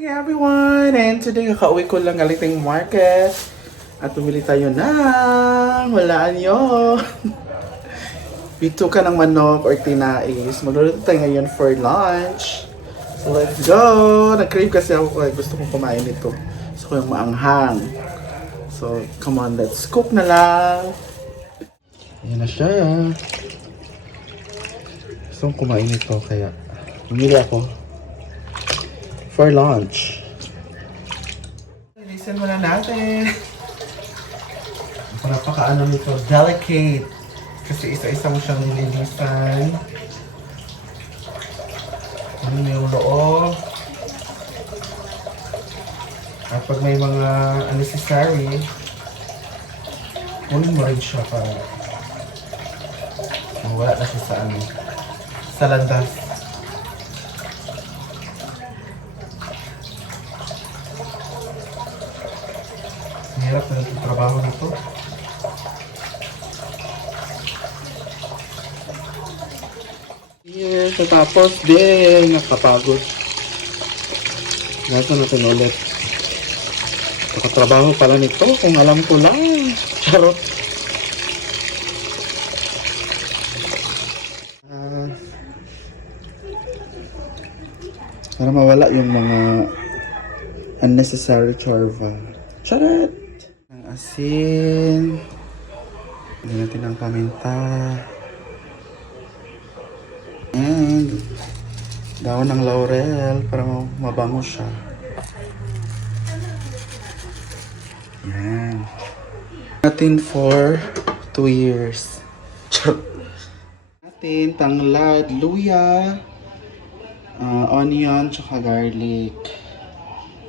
Morning everyone! And today kakauwi ko lang galing market at bumili tayo ng walaan yun. Bito ka ng manok or tinais. Magluluto tayo ngayon for lunch. So let's go! Nag-crave kasi ako kaya gusto kong kumain ito. Gusto ko yung maanghang. So come on, let's cook na lang. Ayan na siya. Gusto kong kumain ito kaya bumili ako for lunch. Listen muna natin. Napaka-ano nito, delicate. Kasi isa-isa mo siyang nililisan. Ano yung loob. At pag may mga unnecessary, kunin mo rin siya para wala na siya sa sa landas. Hirap na yung trabaho nito. Yes, tapos din nakapagod. Gasa natin ulit. Nakatrabaho pala nito kung alam ko lang. Charot. Para mawala yung mga unnecessary chorva. Charot! Ang asin. Hindi natin ang paminta. And daon ng laurel para mabango siya. Yan. Natin for 2 years. Natin tanglad, luya, onion, tsaka garlic.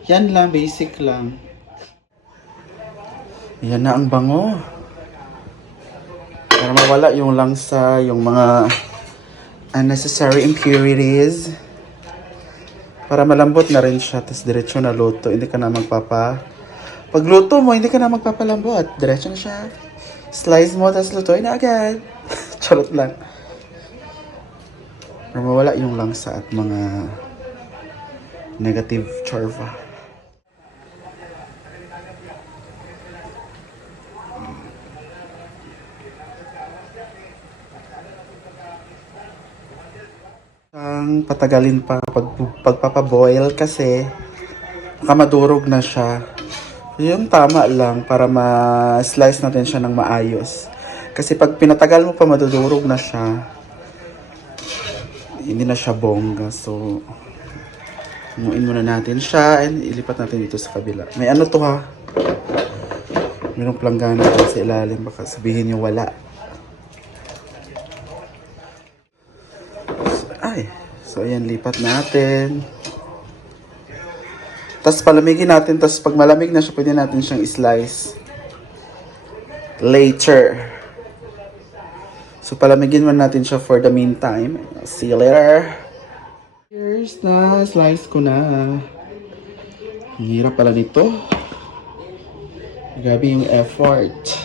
Yan lang, basic lang. Yan na ang bango. Para mawala yung langsa, yung mga unnecessary impurities. Para malambot na rin siya, tapos diretso na luto. Hindi ka na pagluto mo, hindi ka na magpapalambot. Diretso na siya. Slice mo, tapos lutuin na agad. Charot lang. Para mawala yung langsa at mga negative chorva. Ang patagalin pa pagpapaboil kasi baka madurog na siya. Yung tama lang para ma-slice natin siya ng maayos. Kasi pag pinatagal mo pa madudurog na siya. Hindi na siya bongga. So hamuin muna natin siya and ilipat natin dito sa kabila. May ano to ha? Mayroong planggana dyan sa ilalim. Baka sabihin niyo wala. So ayan, lipat natin. Tapos palamigin natin. Tapos pag malamig na siya, pwede natin siyang slice later. So palamigin muna natin siya for the meantime. See you later. Here's na, slice ko na. Ang hirap pala nito. Grabe yung effort.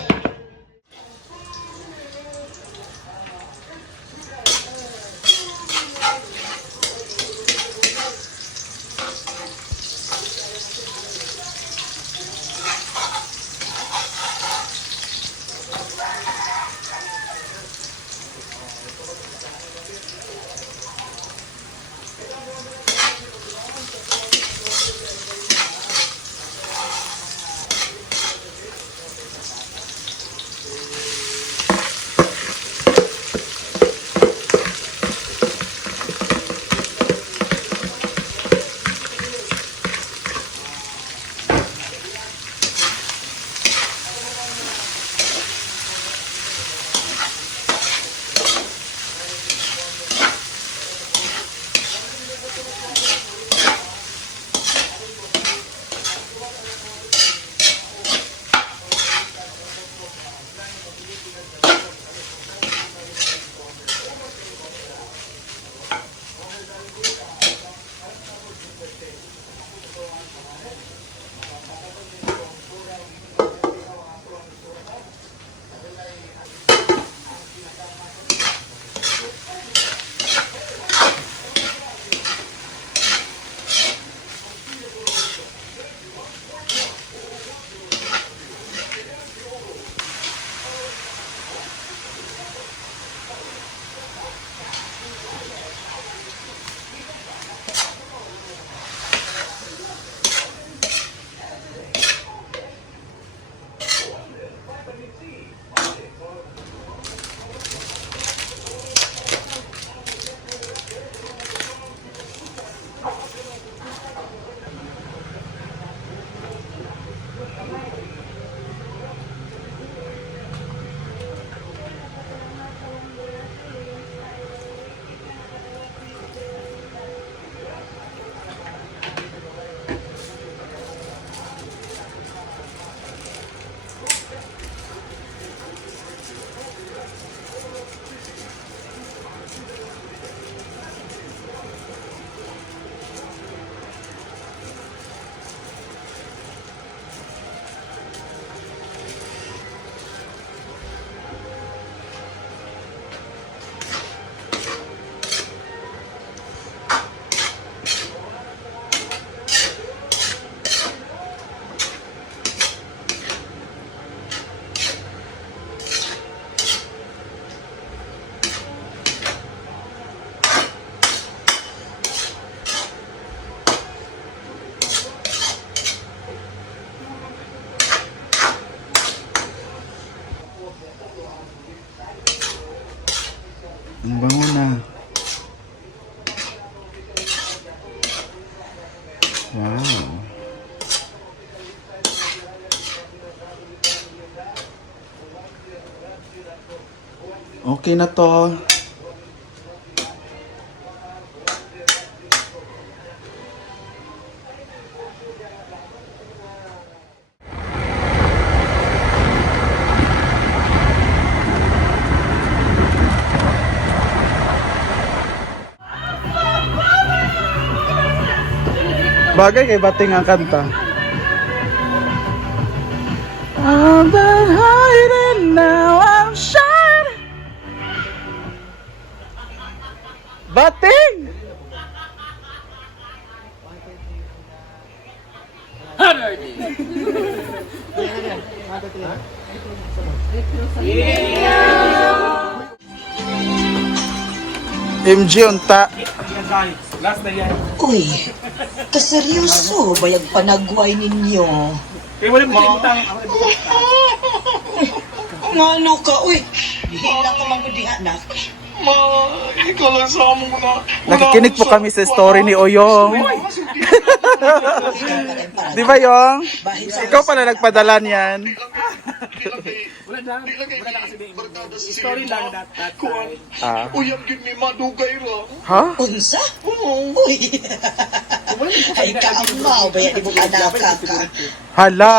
Ang bango na. Wow. Okay na to. Bagay kay Bating ang kanta. I've been hiding, now I'm shining. Bating! MJ unta. Last na yan. Uy, kaseryoso bayag panagway ninyo? Kaya wala mo utang. Ngano ka, uy? Hila ka man gudi anak. Ikaw lang sa among na. Nakikinig po kami sa story ni Oyong. Di ba, Yong? Ikaw pala nagpadala niyan. Wala na kasi story lang that time. Ah. Uyam gid mi madugay ra. Ha? Unsa? Uy. Ay kaamaw bayag mo anak ka. Hala.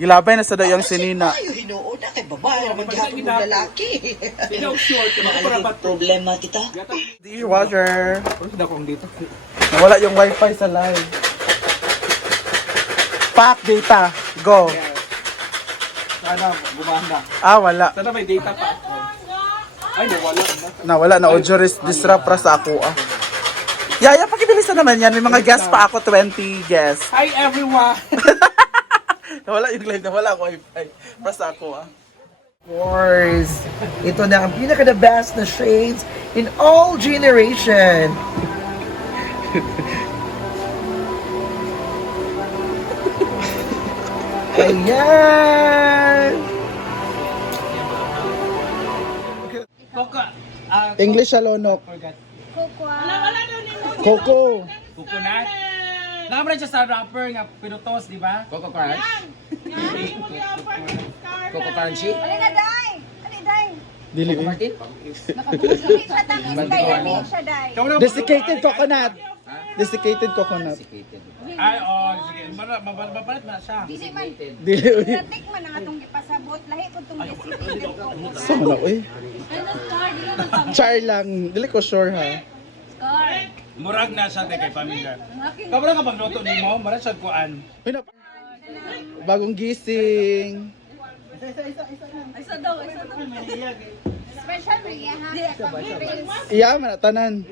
Gilabay na sa dayang sinina. Ayo hinuon na kay babae naman gihapon mo lalaki. Ikaw sure ka para Ano problema kita? Dishwasher. Ano kung dito? Nawala yung wifi sa live. Pack data. Go. Sana gumanda. Ah, wala. Sana may data pa. Ay, nawala na. Nawala na audio disrupt ra sa ako ah. Yaya, pakibilisan naman yan. May mga guests pa ako, 20 guests. Hi everyone. Nawala yung live, nawala ang wifi. Para sa ako ah. Course. Ito na ang pinaka-the best na shades in all generation. Ayan! English alonok. Coco. Coconut. Nakapala siya sa rapper nga pinutos, di ba? Coco Crunch. Coco Crunchy. Dali na, Day! Dali, Day! Dili. Martin? Dali siya tamis, Day. Dali siya, Day. Desiccated coconut. Desiccated coconut. Ay, oh, sige. Mabalit na siya. Dili man, Dili. Uy. natik man ang atong gipasabot. Lahi ko itong disiplitin ko. Sama na, uy. Ano, Scar? Dili man pang Char lang. Dili ko sure ha. Scar. Murag na siya kay pamilya. Kabra ka magluto ni mo, mara siya kuan. Uy, bagong gising. Isa daw. Special Maria, ha? Iya, manatanan.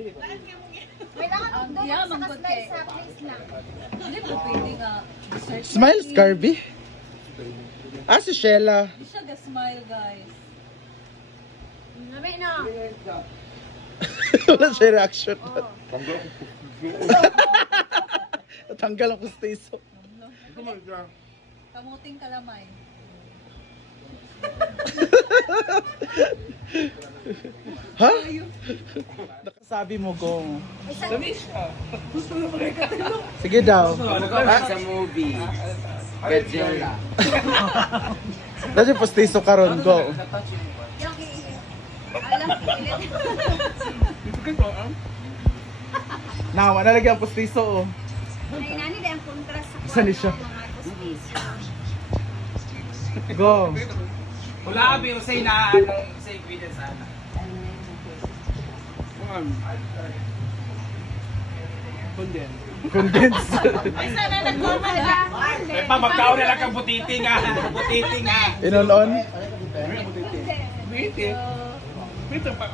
Kailangan ang doon sa kasbay sa place lang. Hindi mo pwede nga. Smile, Scarby. Ah, si Sheila. Hindi siya ga-smile, guys. Labi na. Wala siya reaction. Tanggal ang kustiso. Kamuting kalamay. Ha? Nakasabi mo kung... Sige daw. Sa movie, Godzilla. Dati postiso karon go. Nawa na lagi ang postiso oh. Ay, nani day ang kontras sa Saan ni siya? mga kustis. Go. Wala abi usay na anong sa ingredients ana. Condense. May pa magkaon na lang kang butiti nga. Butiti nga. Inon-on. Butiti. Butiti pa.